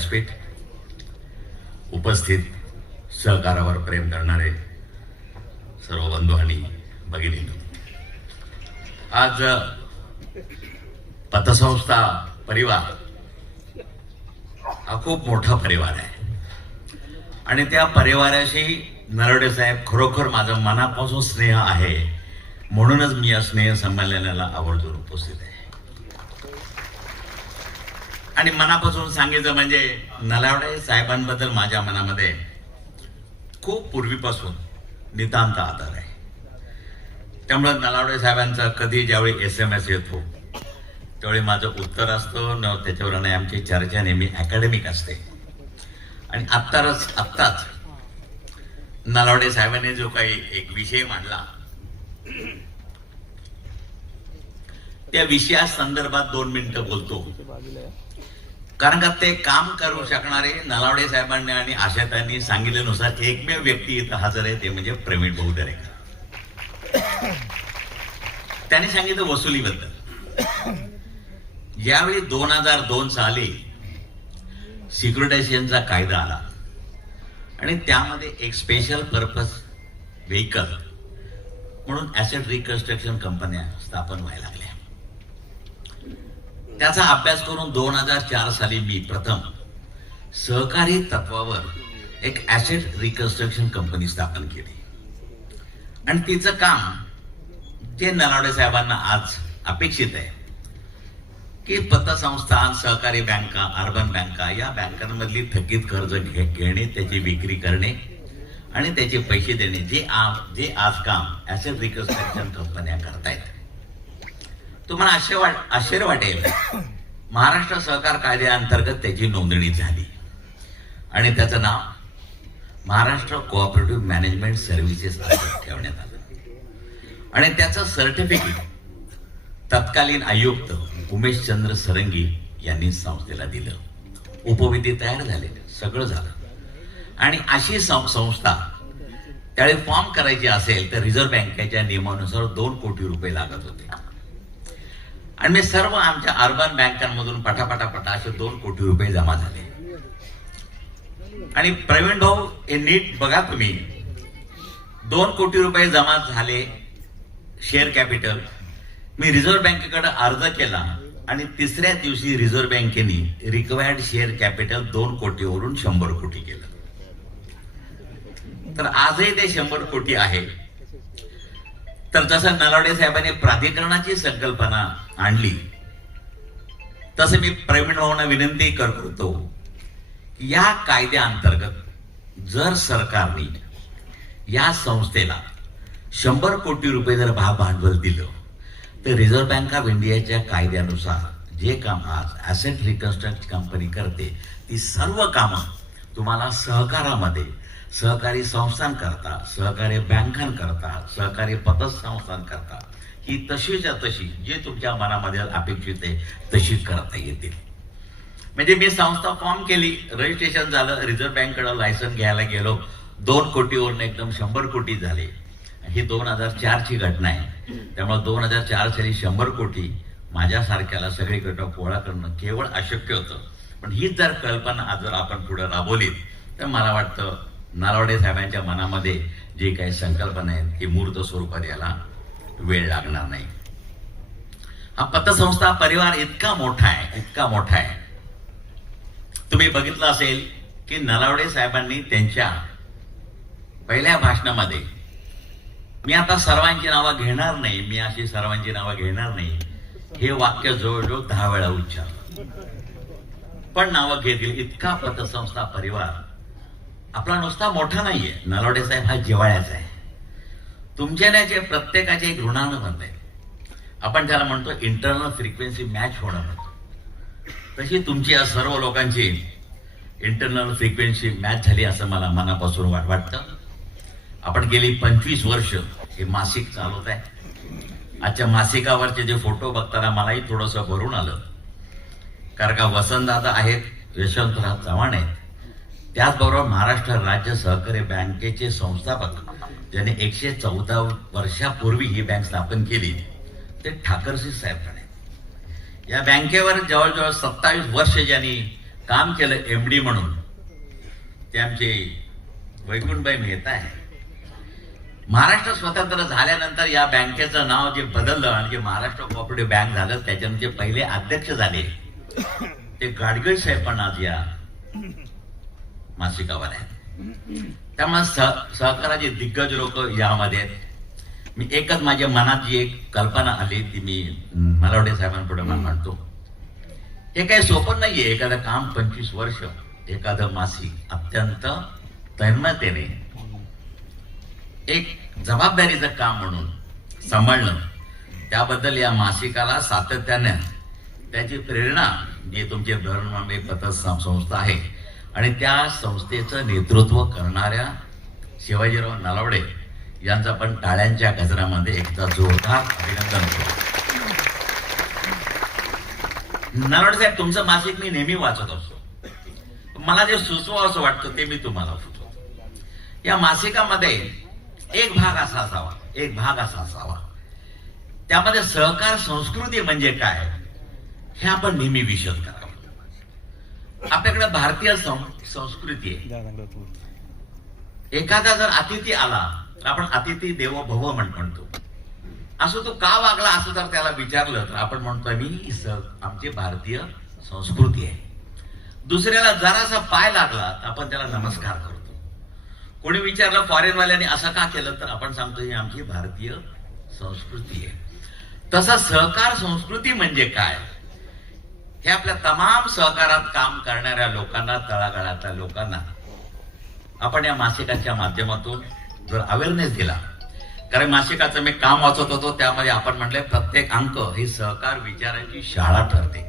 व्यासपीठ उपस्थित सहकारावर प्रेम करणारे सर्व बंधू आणि भगिनी आज पतसंस्था परिवार हा खूप मोठा परिवार आहे. आणि त्या परिवाराशी नरडे साहेब खरोखर माझं मनापासून स्नेह आहे. म्हणूनच मी या स्नेह संमेलनाला आवर्जून उपस्थित आहे. आणि मनापासून सांगायचं म्हणजे नलावडे साहेबांबद्दल माझ्या मनामध्ये खूप पूर्वीपासून नितांत आधार आहे. त्यामुळे नलावडे साहेबांचा कधी ज्यावेळी एस एम एस येतो त्यावेळी माझं उत्तर असतं न त्याच्यावर नाही आमची चर्चा नेहमी अकॅडमिक असते. आणि आत्ताच आत्ताच नलावडे साहेबांनी जो काही एक विषय मांडला त्या विषया संदर्भात दोन मिनिटं बोलतो. कारण का ते काम करू शकणारे नलावडे साहेबांनी आणि आशातांनी सांगितल्यानुसार एकमेव व्यक्ती इथं हजर आहे ते म्हणजे प्रवीण भाऊ दरेकर. त्याने सांगितलं वसुलीबद्दल. ज्यावेळी दोन हजार दोन साली सिक्युरिटायझेशनचा कायदा आला. आणि त्यामध्ये एक स्पेशल पर्पज व्हेकल म्हणून ऍसेट रिकन्स्ट्रक्शन कंपन्या स्थापन व्हायला लागल्या त्याचा अभ्यास करून दोन हजार चार साली मी प्रथम सहकारी तत्वावर एक ॲसेट रिकन्स्ट्रक्शन कंपनी स्थापन केली. आणि तिचं काम जे नलावडे साहेबांना आज अपेक्षित आहे की पतसंस्थान सहकारी बँका अर्बन बँका या बँकांमधली थकीत कर्ज घे घेणे त्याची विक्री करणे आणि त्याचे पैसे देणे जे आज जे आज काम ॲसेट रिकन्स्ट्रक्शन कंपन्या करतायत. तुम्हाला आश्चर्य वाट आश्चर्य वाटेल. महाराष्ट्र सहकार कायद्याअंतर्गत त्याची नोंदणी झाली. आणि त्याचं नाव महाराष्ट्र कोऑपरेटिव्ह मॅनेजमेंट सर्व्हिसेस ठेवण्यात आलं. आणि त्याचं सर्टिफिकेट तत्कालीन आयुक्त उमेश चंद्र सरंगी यांनी संस्थेला दिलं. उपविधी तयार झाले. सगळं झालं. आणि अशी सं- संस्था त्यावेळी फॉर्म करायची असेल तर रिझर्व्ह बँकेच्या नियमानुसार दोन कोटी रुपये लागत होते. आणि मी सर्व आमच्या अर्बन बँकांमधून पटापटापटा असे दोन कोटी रुपये जमा झाले. आणि प्रवीण भाऊ हे नीट बघा तुम्ही. दोन कोटी रुपये जमा झाले शेअर कॅपिटल मी रिझर्व्ह बँकेकडे अर्ज केला आणि तिसऱ्या दिवशी रिझर्व्ह बँकेने रिक्वायर्ड शेअर कॅपिटल दोन कोटीवरून शंभर कोटी केलं. तर आजही ते शंभर कोटी आहे. तर जसं नलावडे साहेबांनी प्राधिकरणाची संकल्पना आणली. तसं मी प्रवीण भाऊंना विनंती करतो या कायद्याअंतर्गत जर सरकारने या संस्थेला शंभर कोटी रुपये जर भाग भांडवल दिलं तर रिझर्व्ह बँक ऑफ इंडियाच्या कायद्यानुसार जे काम आज ॲसेट रिकन्स्ट्रक्ट कंपनी करते ती सर्व कामं तुम्हाला सहकारामध्ये सहकारी संस्थांकरता सहकारी बँकांकरता सहकारी पतसंस्थांकरता ही तशीच्या तशी जे तुमच्या मनामध्ये अपेक्षित आहे तशी करता येतील. म्हणजे मी संस्था फॉर्म केली रजिस्ट्रेशन झालं रिझर्व्ह बँककडं लायसन घ्यायला गेलो दोन कोटीवरून एकदम शंभर कोटी झाले. ही दोन हजार चारची घटना आहे. त्यामुळे दोन हजार चार साली शंभर कोटी माझ्यासारख्याला सगळीकडे गोळा करणं केवळ अशक्य होतं. पण हीच जर कल्पना आज जर आपण पुढे राबवली तर मला वाटतं नारवडे साहेबांच्या मनामध्ये जी काही संकल्पना आहेत ती मूर्त स्वरूपात याला वेळ लागणार नाही. हा पतसंस्था परिवार इतका मोठा आहे इतका मोठा आहे. तुम्ही बघितलं असेल की नलावडे साहेबांनी त्यांच्या पहिल्या भाषणामध्ये मी आता सर्वांची नावं घेणार नाही मी अशी सर्वांची नावं घेणार नाही हे वाक्य जवळजवळ दहा वेळा उच्चारलं. पण नावं घेतली इतका पतसंस्था परिवार. आपला नुसता मोठा नाहीये. नलावडे साहेब हा जिवाळ्याचा आहे. तुमच्याचे प्रत्येकाचे एक ऋणानं आहे आपण त्याला म्हणतो इंटरनल फ्रिक्वेन्सी मॅच होणं म्हणतो. तशी तुमची या सर्व लोकांची इंटरनल फ्रिक्वेन्सी मॅच झाली असं मला मनापासून वाट वाटतं. आपण गेली पंचवीस वर्ष हे मासिक चालवत आहे. आजच्या मासिकावरचे जे फोटो बघताना मलाही थोडंसं भरून आलं. कारण का वसंतदादा आहेत यशवंतराव चव्हाण आहेत. त्याचबरोबर महाराष्ट्र राज्य सहकारी बँकेचे संस्थापक ज्यांनी एकशे चौदा वर्षापूर्वी ही बँक स्थापन केली. ते ठाकरसी साहेब आहेत या बँकेवर जवळजवळ सत्तावीस वर्ष ज्यांनी काम केलं एम डी म्हणून ते आमचे वैकुंठबाई मेहता आहे. महाराष्ट्र स्वतंत्र झाल्यानंतर या बँकेचं नाव जे बदललं आणि जे महाराष्ट्र कोऑपरेटिव्ह बँक झालं त्याच्यामध्ये पहिले अध्यक्ष झाले ते गाडगीळ साहेब पण आज या मासिकावर आहेत. त्यामुळे सह सहकाराचे दिग्गज लोक यामध्ये आहेत. मी एकच माझ्या मनात जी एक कल्पना आली ती मी मलावडे साहेबांपुढे मला मांडतो हे काही सोपं नाहीये. एखादं काम पंचवीस वर्ष एखादं मासिक अत्यंत तन्मतेने एक जबाबदारीचं काम म्हणून सांभाळणं त्याबद्दल या मासिकाला सातत्याने त्याची प्रेरणा जी तुमचे धरणमामे पतसम संस्था आहे. आणि त्या संस्थेचं नेतृत्व करणाऱ्या शिवाजीराव नालावडे यांचा पण टाळ्यांच्या गजरामध्ये एकदा जोरदार अभिनंदन करतो. नलावडे साहेब तुमचं मासिक मी नेहमी वाचत असतो. मला जे सुचवा असं वाटतं ते मी तुम्हाला सुचवतो. या मासिकामध्ये एक भाग असा असावा एक भाग असा असावा. त्यामध्ये सहकार संस्कृती म्हणजे काय? हे आपण नेहमी विशद करावं आपल्याकडे भारतीय संस्कृती आहे. एखादा जर अतिथी आला तर आपण अतिथी देवो भव म्हण म्हणतो. असं तो का वागला असं जर त्याला विचारलं तर आपण म्हणतो मी आमची भारतीय संस्कृती आहे. दुसऱ्याला जरासा पाय लागला तर आपण त्याला नमस्कार करतो. कोणी विचारलं फॉरेनवाल्याने असं का केलं? तर आपण सांगतो ही आमची भारतीय संस्कृती आहे. तसा सहकार संस्कृती म्हणजे काय? हे आपल्या तमाम सहकारात काम करणाऱ्या लोकांना तळागाळातल्या लोकांना आपण या मासिकाच्या माध्यमातून जर अवेअरनेस दिला कारण मासिकाचं मी काम वाचत होतो त्यामध्ये आपण म्हटले प्रत्येक अंक ही सहकार विचारांची शाळा ठरते.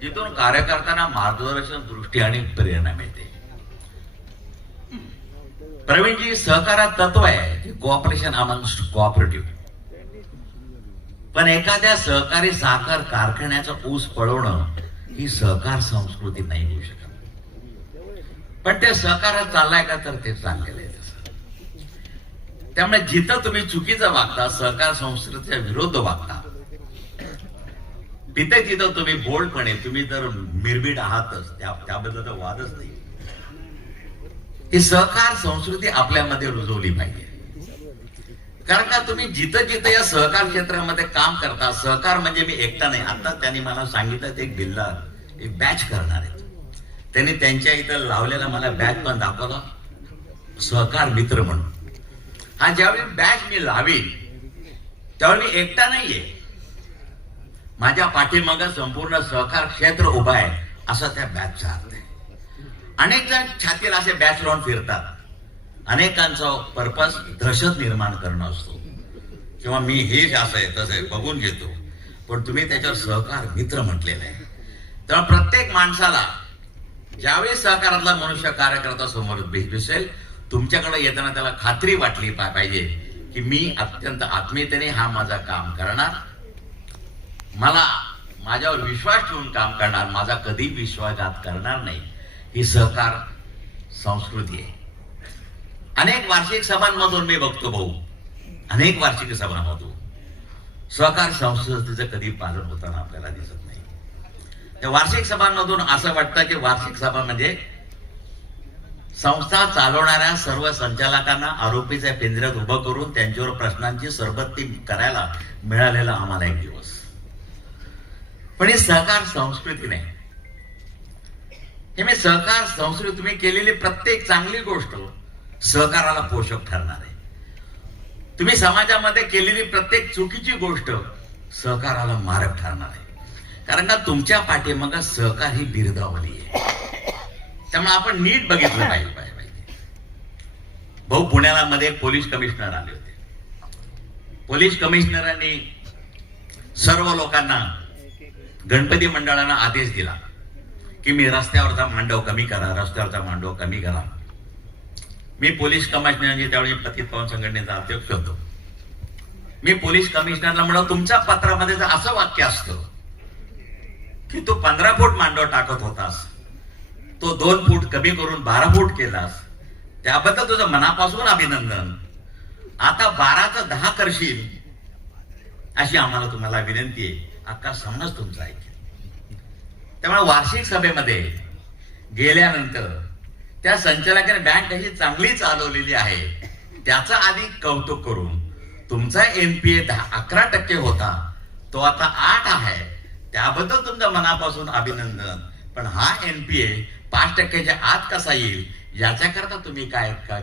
जिथून कार्यकर्त्यांना मार्गदर्शन दृष्टी आणि प्रेरणा मिळते. प्रवीणजी सहकारात तत्व आहे कोऑपरेशन अमंग कोऑपरेटिव्ह पण एखाद्या सहकारी साखर कारखान्याचा ऊस पळवणं ही सहकार संस्कृती नाही होऊ शकत. पण ते सहकारात चाललाय का तर ते चाललेलं आहे त्यामुळे जिथं तुम्ही चुकीचं वागता सहकार संस्कृतीच्या विरोध वागता तिथे तिथं तुम्ही बोल्डपणे तुम्ही तर मिरबीड आहातच त्या त्याबद्दल तर वादच नाही. ही सहकार संस्कृती आपल्यामध्ये रुजवली पाहिजे. कारण का तुम्ही जिथं जिथं या सहकार क्षेत्रामध्ये काम करता सहकार म्हणजे मी एकटा नाही. आता त्यांनी मला सांगितलं एक बिल्ला एक बॅच करणार आहेत. त्यांनी त्यांच्या इथं लावलेला मला बॅच पण दाखवला. सहकार मित्र म्हणून. हा ज्यावेळी बॅच मी लावीन त्यावेळी मी एकटा नाहीये. माझ्या पाठीमागं संपूर्ण सहकार क्षेत्र उभं आहे असं त्या बॅचचा अर्थ आहे. अनेक जण छातीला असे बॅच लावून फिरतात. अनेकांचा पर्पज दहशत निर्माण करणं असतो. किंवा मी हे असं आहे तसं आहे बघून घेतो. पण तुम्ही त्याच्यावर सहकार मित्र म्हटलेलं आहे. तर प्रत्येक माणसाला ज्यावेळी सहकारातला मनुष्य कार्यकर्ता समोर दिसेल तुमच्याकडे येताना त्याला खात्री वाटली पा- पाहिजे की मी अत्यंत आत्मीयतेने हा माझा काम करणार. मला माझ्यावर विश्वास ठेवून काम करणार. माझा कधी विश्वासघात करणार नाही. ही सहकार संस्कृती आहे. अनेक वार्षिक सभांमधून मी बघतो भाऊ. अनेक वार्षिक सभांमधून. सहकार संस्कृतीचं कधी पालन होताना आपल्याला दिसत नाही. त्या वार्षिक सभांमधून असं वाटतं की वार्षिक सभा म्हणजे संस्था चालवणाऱ्या सर्व संचालकांना आरोपीच्या पिंजऱ्यात उभं करून त्यांच्यावर प्रश्नांची सरबत्ती करायला मिळालेला आम्हाला एक दिवस. पण ही सहकार संस्कृती नाही? हे मी सहकार संस्कृती तुम्ही केलेली प्रत्येक चांगली गोष्ट सहकाराला पोषक ठरणार आहे. तुम्ही समाजामध्ये केलेली प्रत्येक चुकीची गोष्ट सहकाराला मारक ठरणार आहे. कारण का तुमच्या पाठीमाग सहकार ही बिरदावली आहे. त्यामुळे आपण नीट बघितलं पाहिजे पाहिजे. भाऊ पुण्याला मध्ये पोलीस कमिशनर आले होते. पोलीस कमिशनरांनी सर्व लोकांना गणपती मंडळांना आदेश दिला की मी रस्त्यावरचा मांडव कमी करा रस्त्यावरचा मांडव कमी करा. मी पोलीस कमिशनरची त्यावेळी पतित पावन संघटनेचा अध्यक्ष होतो. मी पोलीस कमिशनरला म्हणलं तुमच्या पत्रामध्ये जर असं वाक्य असतं की तू पंधरा फूट मांडव टाकत होतास तो दोन फूट कमी करून बारा फूट केलास त्याबद्दल तुझं मनापासून अभिनंदन. आता बाराचं दहा करशील अशी आम्हाला तुम्हाला विनंती आहे. अक्का समज तुमचा ऐकेल. त्यामुळे वार्षिक सभेमध्ये गेल्यानंतर त्या संचालकाने बँक अशी चांगली चालवलेली आहे. त्याचा आधी कौतुक करून. तुमचा एनपीए दहा अकरा टक्के होता. तो आता आठ आहे. त्याबद्दल तुमच्या मनापासून अभिनंदन. पण हा एनपीए पाच टक्क्याच्या आत कसा येईल? याच्याकरता तुम्ही काय काय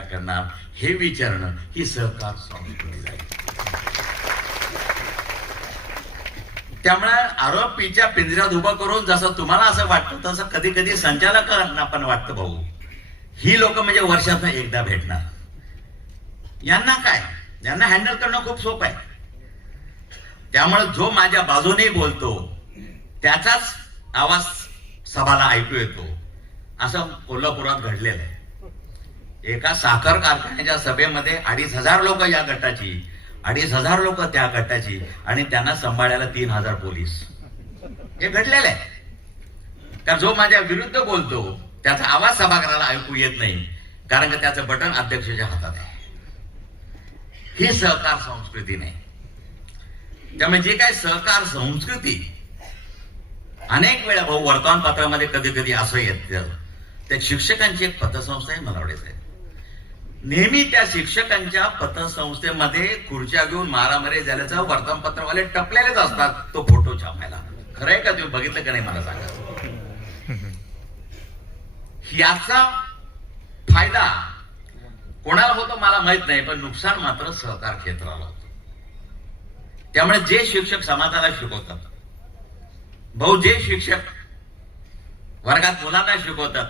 करणार? हे विचारणं ही सहकार स्वामी जाईल. त्यामुळे आरोपीच्या पिंजऱ्यात उभं करून जसं तुम्हाला असं वाटतं तसं कधी कधी संचालकांना पण वाटतं भाऊ. ही लोक म्हणजे वर्षात एकदा भेटणार. यांना काय? यांना हँडल करणं खूप सोपं आहे. त्यामुळे जो माझ्या बाजूने बोलतो त्याचाच आवाज सभाला ऐकू येतो. असं कोल्हापुरात घडलेलं आहे. एका साखर कारखान्याच्या सभेमध्ये अडीच हजार लोक या गटाची अडीच हजार लोक त्या गटाची आणि त्यांना सांभाळायला तीन हजार पोलीस. हे घडलेलं आहे. कारण जो माझ्या विरुद्ध बोलतो त्याचा आवाज सभागृहाला ऐकू येत नाही कारण का त्याचं बटन अध्यक्षाच्या हातात आहे. ही सहकार संस्कृती नाही. त्यामुळे जे काय सहकार संस्कृती अनेक वेळा भाऊ वर्तमानपत्रामध्ये कधी कधी असं येत. त्या शिक्षकांची एक पतसंस्था आहे मला आवडायचं आहे. नेहमी त्या शिक्षकांच्या पतसंस्थेमध्ये खुर्च्या घेऊन मारामारी झाल्याचं वर्तमानपत्रवाले टपलेलेच असतात तो फोटो छापायला. खरं आहे का तुम्ही बघितलं का नाही मला सांगा. याचा फायदा कोणाला होतो मला माहीत नाही पण नुकसान मात्र सहकार क्षेत्राला होतं. त्यामुळे जे शिक्षक समाजाला शिकवतात भाऊ जे शिक्षक वर्गात मुलांना शिकवतात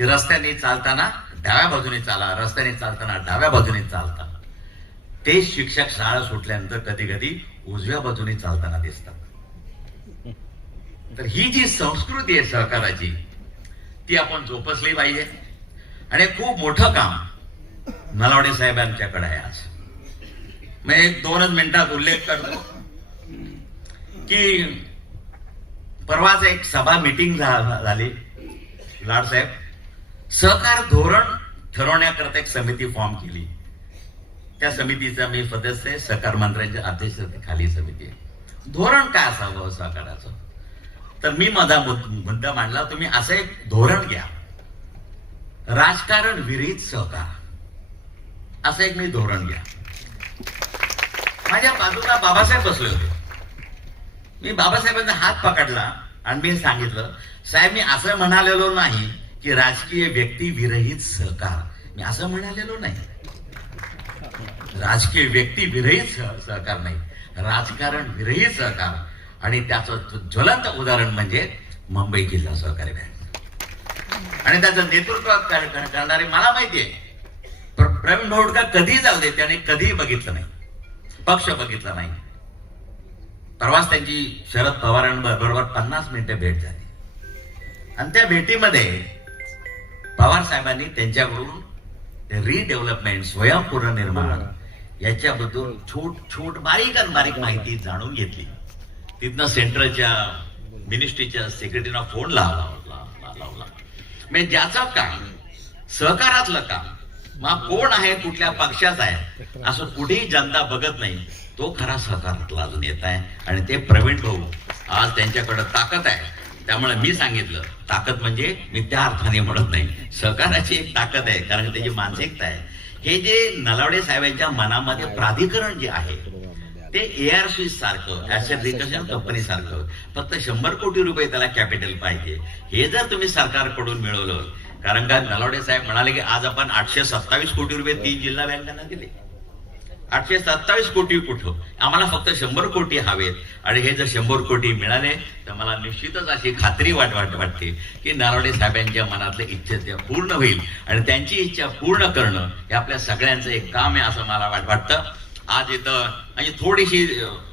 रस्त्याने चालताना डाव्या बाजूने चाला रस्त्याने चालताना डाव्या बाजूने चालता. ते शिक्षक शाळा सुटल्यानंतर कधी कधी उजव्या बाजूने चालताना दिसतात. तर ही जी संस्कृती आहे सहकाराची ती आपण जोपासली पाहिजे. आणि खूप मोठं काम नलावडे साहेबांच्याकडे आहे आज. मी एक दोनच मिनिटात उल्लेख करतो. की परवाच एक सभा मिटिंग झाली. लाड साहेब सहकार धोरण ठरवण्याकरता एक समिती फॉर्म केली. त्या समितीचा मी सदस्य आहे सहकार मंत्र्यांच्या अध्यक्षतेखाली समिती आहे. धोरण काय असावं सहकाराचं? तर मी माझा मुद्दा मांडला तुम्ही असं एक धोरण घ्या. राजकारण विरहित सहकार. असं एक मी धोरण घ्या. माझ्या बाजूला बाबासाहेब बसले होते. मी बाबासाहेबांचा हात पकडला आणि मी सांगितलं साहेब मी असं म्हणालेलो नाही की राजकीय व्यक्ती विरहित सहकार. मी असं म्हणालेलो नाही. राजकीय व्यक्ती विरहित सहकार नाही. राजकारण विरहित सहकार. आणि त्याचं ज्वलंत उदाहरण म्हणजे मुंबई जिल्हा सहकारी बँक. आणि त्याचं नेतृत्व करणारे मला माहिती आहे. प्रवीण भाऊडका कधी जाऊ दे त्याने कधीही बघितलं नाही. पक्ष बघितला नाही. परवाच त्यांची शरद पवारांबरोबर पन्नास मिनिटे भेट झाली. आणि त्या भेटीमध्ये पवार साहेबांनी त्यांच्याकडून रिडेव्हलपमेंट स्वयंपूर्ण निर्माण याच्याबद्दल छोट छोट बारीक आणि बारीक माहिती जाणून घेतली. तिथनं सेंट्रलच्या मिनिस्ट्रीच्या सेक्रेटरीना फोन लावला लावला. म्हणजे ज्याचं काम सहकारातलं काम मग कोण आहे कुठल्या पक्षाचा आहे असं कुठेही जनता बघत नाही. तो खरा सहकारातला अजून येत आहे. आणि ते प्रवीण भाऊ आज त्यांच्याकडे ताकद आहे. त्यामुळे मी सांगितलं ताकद म्हणजे मी त्या अर्थाने म्हणत नाही. सहकाराची एक ताकद आहे कारण त्याची मानसिकता आहे. हे जे नलावडे साहेबांच्या मनामध्ये प्राधिकरण जे आहे ते एआरसी सारखं ऍसेट रिकशन कंपनी सारखं फक्त शंभर कोटी रुपये त्याला कॅपिटल पाहिजे. हे जर तुम्ही सरकारकडून मिळवलं कारण का नलावडे साहेब म्हणाले की आज आपण आठशे सत्तावीस कोटी रुपये तीन जिल्हा बँकांना दिले. आठशे सत्तावीस कोटी कुठं? आम्हाला फक्त शंभर कोटी हवेत. आणि हे जर शंभर कोटी मिळाले तर मला निश्चितच अशी खात्री वाट वाट वाटते की नारोडे साहेबांच्या मनातल्या इच्छा त्या पूर्ण होईल. आणि त्यांची इच्छा पूर्ण करणं हे आपल्या सगळ्यांचं एक काम आहे असं मला वाट वाटतं. आज इथं म्हणजे थोडीशी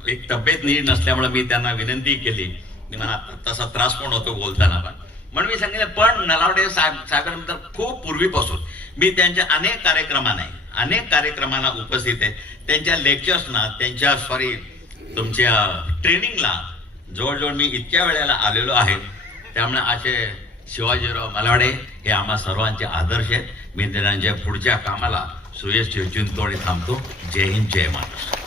एक तब्येत नीट नसल्यामुळे मी त्यांना विनंती केली. मला तसा त्रास पण होतो बोलताना पण. म्हणून मी सांगितलं पण नलावडे साहेब साहेबांनंतर खूप पूर्वीपासून मी त्यांच्या अनेक कार्यक्रमांना अनेक कार्यक्रमांना उपस्थित आहे. त्यांच्या लेक्चर्सना त्यांच्या सॉरी तुमच्या ट्रेनिंगला जवळजवळ मी इतक्या वेळेला आलेलो आहे. त्यामुळे असे शिवाजीराव मलावडे हे आम्हा सर्वांचे आदर्श आहेत. मी त्यांच्या पुढच्या कामाला सुयश चिंचोळी थांबतो. जय हिंद जय महाराष्ट्र.